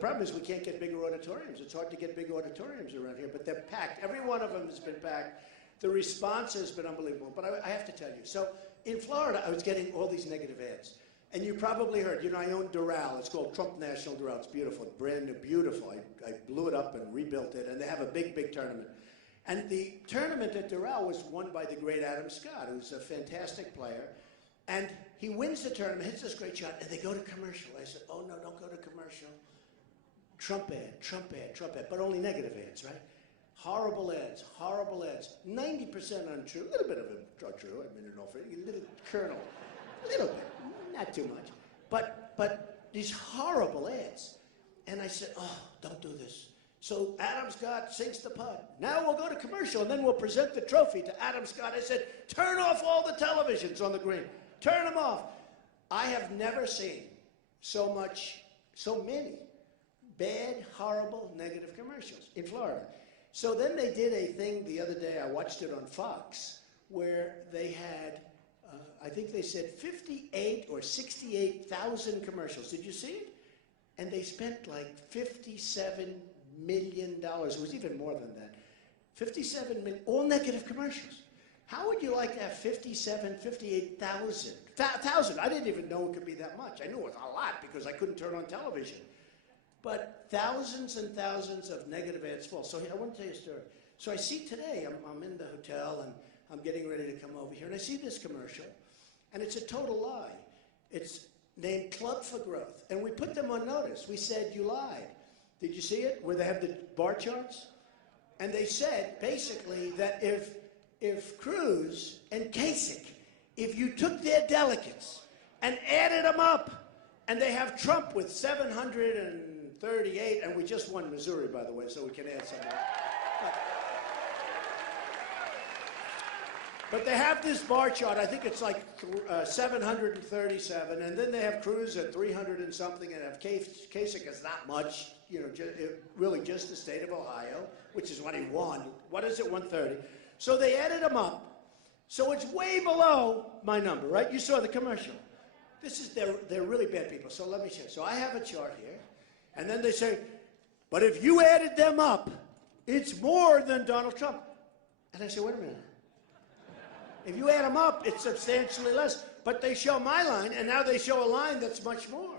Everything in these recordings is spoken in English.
problem is we can't get bigger auditoriums. It's hard to get big auditoriums around here, but they're packed. Every one of them has been packed. The response has been unbelievable. But I have to tell you, so in Florida, I was getting all these negative ads. And you probably heard, you know, I own Doral. It's called Trump National Doral. It's beautiful, brand new, beautiful. I blew it up and rebuilt it, and they have a big, big tournament. And the tournament at Doral was won by the great Adam Scott, who's a fantastic player. And he wins the tournament, hits this great shot, and they go to commercial. I said, oh, no, don't go to commercial. Trump ad, Trump ad, Trump ad, but only negative ads, right? Horrible ads, horrible ads. 90% untrue, a little bit of it true. I mean, a little kernel, a little bit, not too much. But these horrible ads. And I said, oh, don't do this. So Adam Scott sinks the putt. Now we'll go to commercial, and then we'll present the trophy to Adam Scott. I said, turn off all the televisions on the green. Turn them off. I have never seen so many bad, horrible, negative commercials in Florida. So then they did a thing the other day, I watched it on Fox, where they had, I think they said 58 or 68,000 commercials. Did you see it? And they spent like $57 million. It was even more than that. 57 million, all negative commercials. How would you like to have 58,000? I didn't even know it could be that much. I knew it was a lot because I couldn't turn on television. But thousands and thousands of negative ads fall. So I want to tell you a story. So I see today, I'm in the hotel and I'm getting ready to come over here, and I see this commercial, and it's a total lie. It's named Club for Growth, and we put them on notice. We said, you lied. Did you see it, where they have the bar charts? And they said, basically, that if Cruz and Kasich, if you took their delegates and added them up, and they have Trump with 738, and we just won Missouri, by the way, so we can add something. But they have this bar chart. I think it's like 737, and then they have Cruz at 300 and something, and have Kasich is not much, you know, really just the state of Ohio, which is what he won. What is it, 130? So they added them up. So it's way below my number, right? You saw the commercial. They're really bad people. So let me show you. So I have a chart here, and then they say, but if you added them up, it's more than Donald Trump. And I say, wait a minute. If you add them up, it's substantially less. But they show my line, and now they show a line that's much more.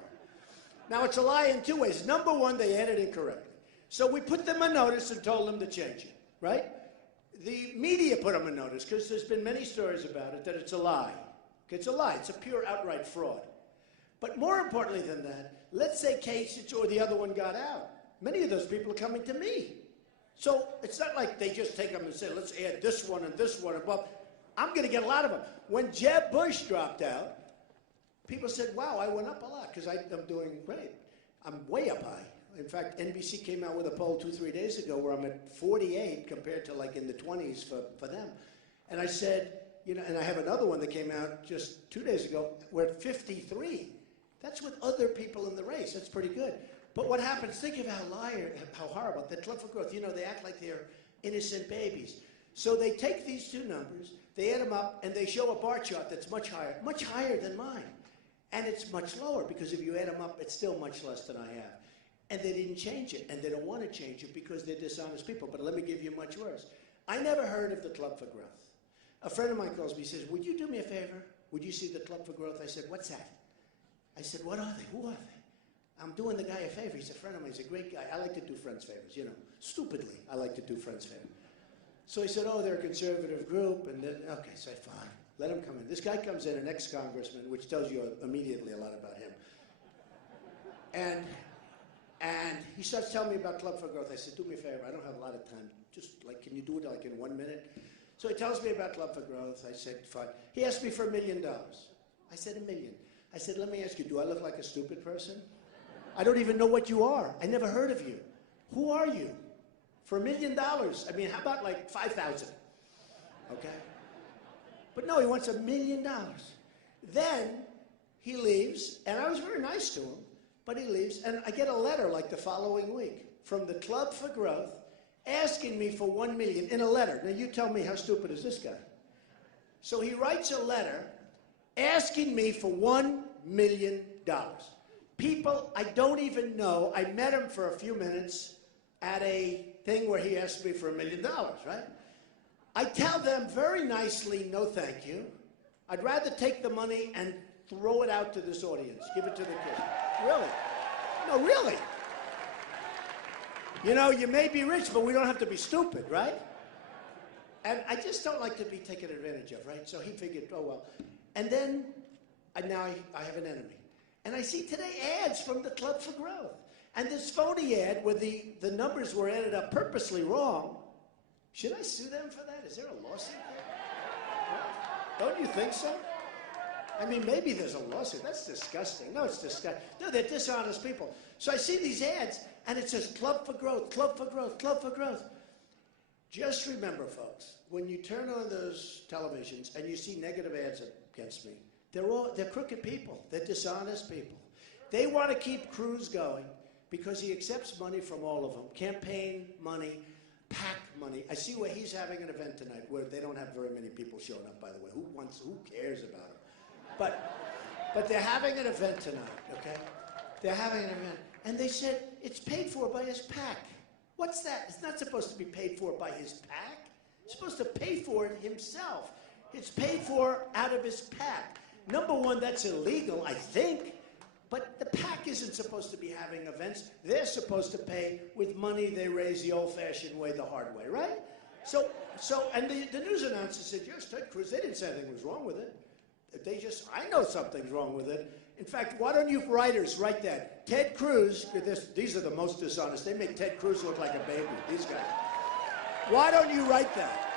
Now, it's a lie in two ways. Number one, they added incorrectly. So we put them on notice and told them to change it, right? The media put them on notice, because there's been many stories about it, that it's a lie. It's a lie. It's a pure outright fraud. But more importantly than that, let's say Kasich or the other one got out. Many of those people are coming to me. So it's not like they just take them and say, let's add this one and this one. Well, I'm going to get a lot of them. When Jeb Bush dropped out, people said, wow, I went up a lot because I'm doing great. I'm way up high. In fact, NBC came out with a poll 2-3 days ago where I'm at 48 compared to like in the 20s for them. And I said, you know, and I have another one that came out just 2 days ago. We're at 53. That's with other people in the race. That's pretty good. But what happens, think of how horrible, that Club for Growth, you know, they act like they're innocent babies. So they take these two numbers, they add them up, and they show a bar chart that's much higher than mine. And it's much lower, because if you add them up, it's still much less than I have. And they didn't change it, and they don't want to change it because they're dishonest people. But let me give you much worse. I never heard of the Club for Growth. A friend of mine calls me, he says, would you do me a favor? Would you see the Club for Growth? I said, what's that? I said, what are they? Who are they? I'm doing the guy a favor. He's a friend of mine. He's a great guy. I like to do friends favors, you know. Stupidly, I like to do friends favors. So he said, oh, they're a conservative group. And then, okay, so fine. Let him come in. This guy comes in, an ex-congressman, which tells you immediately a lot about him. And he starts telling me about Club for Growth. I said, do me a favor. I don't have a lot of time. Just, like, can you do it, like, in 1 minute? So he tells me about Club for Growth. I said, fine. He asked me for $1 million. I said, $1 million. I said, let me ask you, do I look like a stupid person? I don't even know what you are. I never heard of you. Who are you? For $1 million, I mean, how about like 5,000? Okay? But no, he wants $1 million. Then he leaves, and I was very nice to him, but he leaves, and I get a letter like the following week from the Club for Growth asking me for $1 million in a letter. Now you tell me, how stupid is this guy? So he writes a letter asking me for $1 million. people I don't even know. I met him for a few minutes at a thing where he asked me for $1 million, right? I tell them very nicely, no thank you. I'd rather take the money and throw it out to this audience. Give it to the kids. Really. No, really. You know, you may be rich, but we don't have to be stupid, right? And I just don't like to be taken advantage of, right? So he figured, oh, well. And then, now I have an enemy. And I see today ads from the Club for Growth. And this phony ad where the numbers were added up purposely wrong. Should I sue them for that? Is there a lawsuit there? Don't you think so? I mean, maybe there's a lawsuit. That's disgusting. No, it's disgusting. No, they're dishonest people. So I see these ads, and it says Club for Growth, Club for Growth, Club for Growth. Just remember, folks, when you turn on those televisions and you see negative ads against me, they're crooked people. They're dishonest people. They want to keep Cruz going because he accepts money from all of them. Campaign money, PAC money. I see where he's having an event tonight where they don't have very many people showing up, by the way. Who cares about him? But they're having an event tonight, okay? They're having an event. And they said it's paid for by his PAC. What's that? It's not supposed to be paid for by his PAC. He's supposed to pay for it himself. It's paid for out of his PAC. Number one, that's illegal, I think. But the PAC isn't supposed to be having events. They're supposed to pay with money they raise the old-fashioned way, the hard way, right? And the news announcer said, yes, Ted Cruz, they didn't say anything was wrong with it. I know something's wrong with it. In fact, why don't you writers write that? Ted Cruz, these are the most dishonest. They make Ted Cruz look like a baby, these guys. Why don't you write that?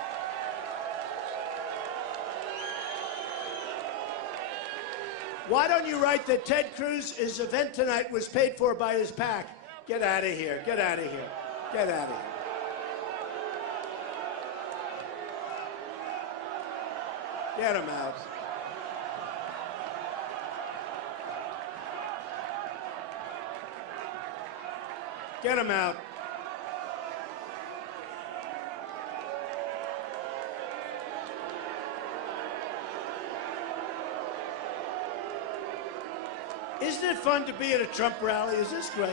Why don't you write that Ted Cruz's event tonight was paid for by his PAC? Get out of here, get out of here, get out of here. Get him out. Get him out. Isn't it fun to be at a Trump rally? Is this great?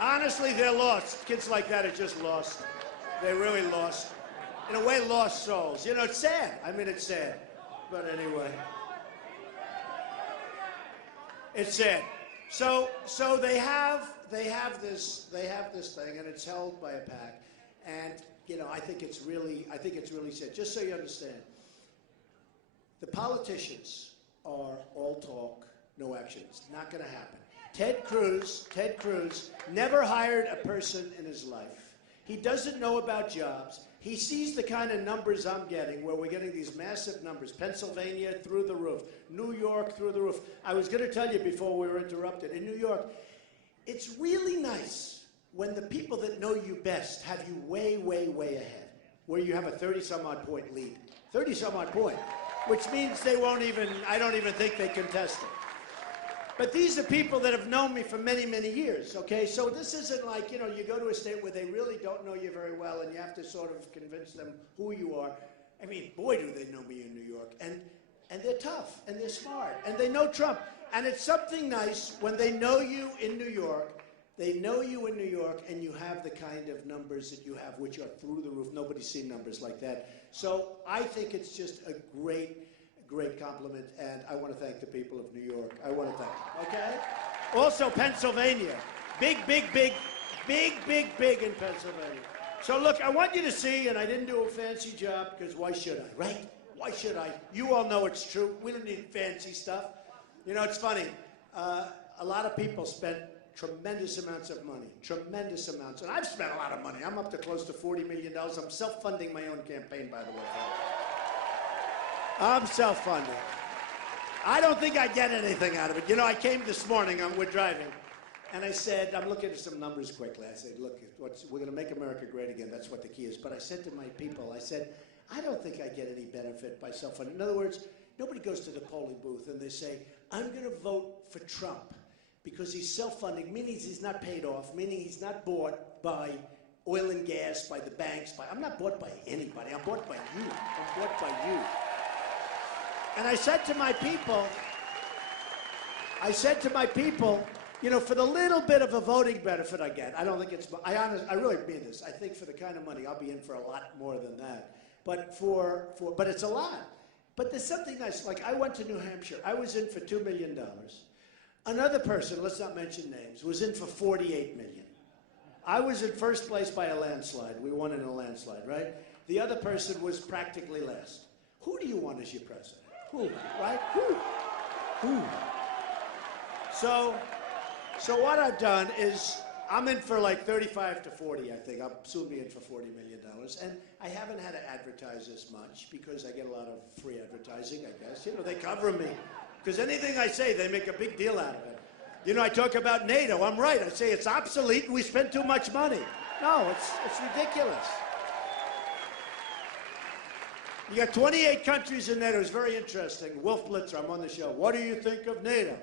Honestly, they're lost. Kids like that are just lost. They're really lost. In a way, lost souls. You know, it's sad. I mean, it's sad. But anyway. It's sad. So they have this thing, and it's held by a PAC. And, you know, I think it's really sad. Just so you understand. The politicians are all talk, no action. It's not going to happen. Ted Cruz never hired a person in his life. He doesn't know about jobs. He sees the kind of numbers I'm getting, where we're getting these massive numbers. Pennsylvania, through the roof. New York, through the roof. I was going to tell you before we were interrupted. In New York, it's really nice when the people that know you best have you way, way, way ahead, where you have a 30-some-odd point lead. 30-some-odd point. Which means they won't even, I don't even think they contest it. But these are people that have known me for many, many years, okay? So this isn't like, you know, you go to a state where they really don't know you very well and you have to sort of convince them who you are. I mean, boy, do they know me in New York. And they're tough, and they're smart, and they know Trump. And it's something nice when they know you in New York. They know you in New York, and you have the kind of numbers that you have, which are through the roof. Nobody's seen numbers like that. So I think it's just a great compliment, and I want to thank the people of New York. I want to thank them, okay? Also, Pennsylvania. Big in Pennsylvania. So look, I want you to see, and I didn't do a fancy job, because why should I, right? Why should I? You all know it's true. We don't need fancy stuff. You know, it's funny. A lot of people spent tremendous amounts of money, tremendous amounts. And I've spent a lot of money. I'm up to close to $40 million. I'm self-funding my own campaign, by the way. I'm self-funding. I don't think I get anything out of it. You know, I came this morning, we're driving, and I said, I'm looking at some numbers quickly. I said, look, we're going to make America great again. That's what the key is. But I said to my people, I said, I don't think I get any benefit by self-funding. In other words, nobody goes to the polling booth and they say, I'm going to vote for Trump because he's self-funding, meaning he's not paid off, meaning he's not bought by oil and gas, by the banks. I'm not bought by anybody. I'm bought by you. I'm bought by you. And I said to my people, you know, for the little bit of a voting benefit I get, I don't think it's, I really mean this. I think for the kind of money, I'll be in for a lot more than that. But but it's a lot. But there's something nice. Like, I went to New Hampshire. I was in for $2 million. Another person, let's not mention names, was in for $48 million. I was in first place by a landslide. We won in a landslide, right? The other person was practically last. Who do you want as your president? Who, right? Who? So what I've done is, I'm in for like 35 to 40, I think. I'll soon be in for $40 million. And I haven't had to advertise as much because I get a lot of free advertising, I guess. You know, they cover me. Because anything I say, they make a big deal out of it. You know, I talk about NATO. I'm right. I say it's obsolete and we spend too much money. No, it's ridiculous. You got 28 countries in NATO. It's very interesting. Wolf Blitzer, I'm on the show. What do you think of NATO?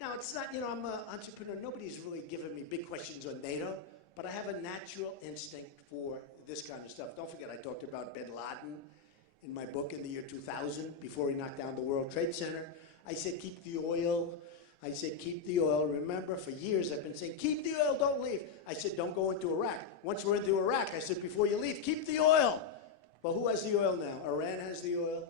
Now, it's not, you know, I'm an entrepreneur. Nobody's really given me big questions on NATO, but I have a natural instinct for this kind of stuff. Don't forget, I talked about bin Laden in my book in the year 2000, before he knocked down the World Trade Center. I said, keep the oil. I said, keep the oil. Remember, for years I've been saying, keep the oil, don't leave. I said, don't go into Iraq. Once we're into Iraq, I said, before you leave, keep the oil. Well, who has the oil now? Iran has the oil.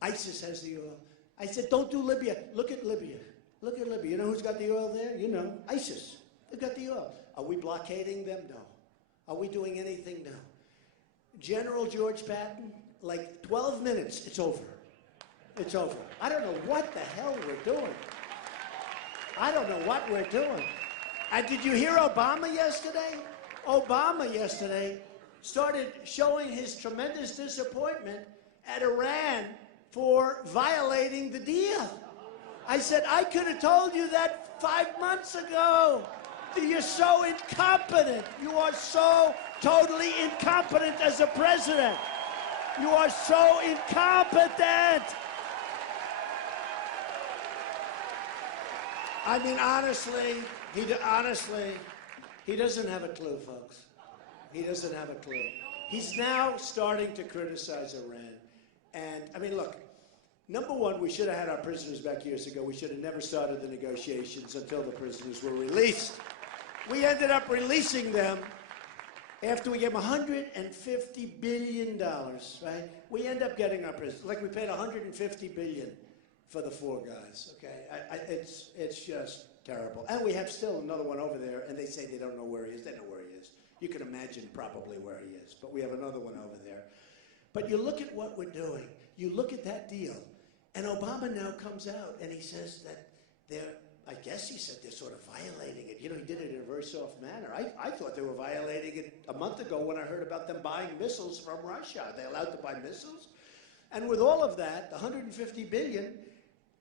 ISIS has the oil. I said, don't do Libya. Look at Libya. Look at Libya. You know who's got the oil there? You know, ISIS. They've got the oil. Are we blockading them? No. Are we doing anything? No. General George Patton, like 12 minutes, it's over. It's over. I don't know what the hell we're doing. I don't know what we're doing. And did you hear Obama yesterday? Obama yesterday started showing his tremendous disappointment at Iran for violating the deal. I said, I could have told you that 5 months ago. You're so incompetent. You are so totally incompetent as a president. You are so incompetent. I mean, honestly, he doesn't have a clue, folks. He doesn't have a clue. He's now starting to criticize Iran. And, I mean, look, number one, we should have had our prisoners back years ago. We should have never started the negotiations until the prisoners were released. We ended up releasing them after we gave them $150 billion, right? We end up getting our prisoners. Like, we paid $150 billion for the 4 guys, okay? It's just terrible. And we have still another one over there, and they say they don't know where he is. They know where he is. You can imagine probably where he is, but we have another one over there. But you look at what we're doing. You look at that deal, and Obama now comes out and he says that they're, I guess he said they're sort of violating it. You know, he did it in a very soft manner. I thought they were violating it a month ago when I heard about them buying missiles from Russia. Are they allowed to buy missiles? And with all of that, the $150 billion,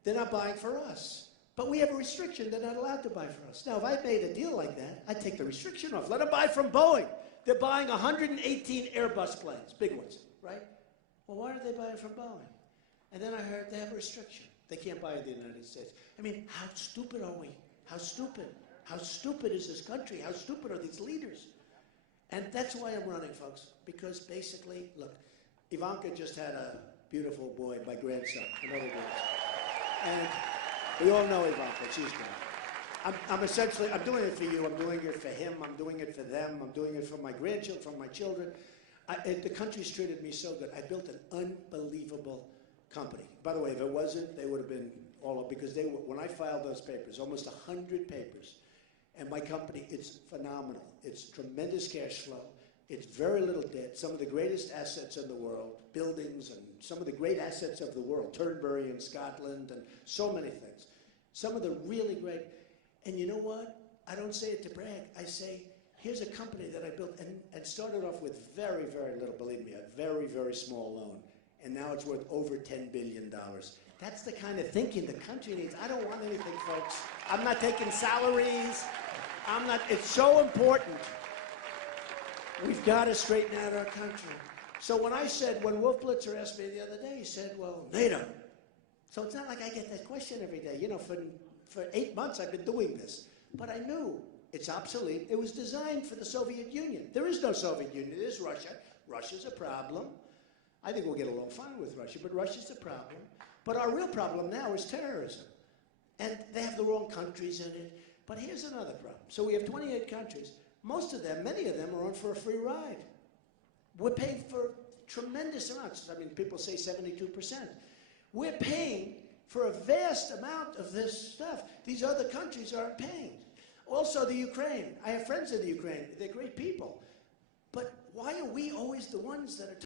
they're not buying for us. But we have a restriction. They're not allowed to buy for us. Now, if I made a deal like that, I'd take the restriction off. Let them buy from Boeing. They're buying 118 Airbus planes, big ones, right? Well, why are they buying from Boeing? And then I heard they have a restriction. They can't buy in the United States. I mean, how stupid are we? How stupid? How stupid is this country? How stupid are these leaders? And that's why I'm running, folks, because basically, look, Ivanka just had a beautiful boy, my grandson, another grandson. And we all know Ivanka. She's great. I'm essentially, I'm doing it for you. I'm doing it for him. I'm doing it for them. I'm doing it for my grandchildren, for my children. The country's treated me so good. I built an unbelievable company. By the way, if it wasn't, they would have been all up, because they were, when I filed those papers, almost 100 papers, and my company, it's phenomenal. It's tremendous cash flow. It's very little debt. Some of the greatest assets in the world, buildings, and some of the great assets of the world, Turnberry in Scotland, and so many things. Some of the really great, and you know what? I don't say it to brag. I say, here's a company that I built and started off with very, very little, believe me, a very, very small loan. And now it's worth over $10 billion. That's the kind of thinking the country needs. I don't want anything, folks. I'm not taking salaries. It's so important. We've got to straighten out our country. So when Wolf Blitzer asked me the other day, he said, well, NATO. So it's not like I get that question every day. You know, for 8 months I've been doing this. But I knew it's obsolete. It was designed for the Soviet Union. There is no Soviet Union. There is Russia. Russia's a problem. I think we'll get along fine with Russia, but Russia's a problem. But our real problem now is terrorism. And they have the wrong countries in it. But here's another problem. So we have 28 countries. Most of them, many of them, are on for a free ride. We're paying for tremendous amounts. I mean, people say 72%. We're paying for a vast amount of this stuff. These other countries aren't paying. Also, the Ukraine. I have friends in the Ukraine. They're great people. But why are we always the ones that are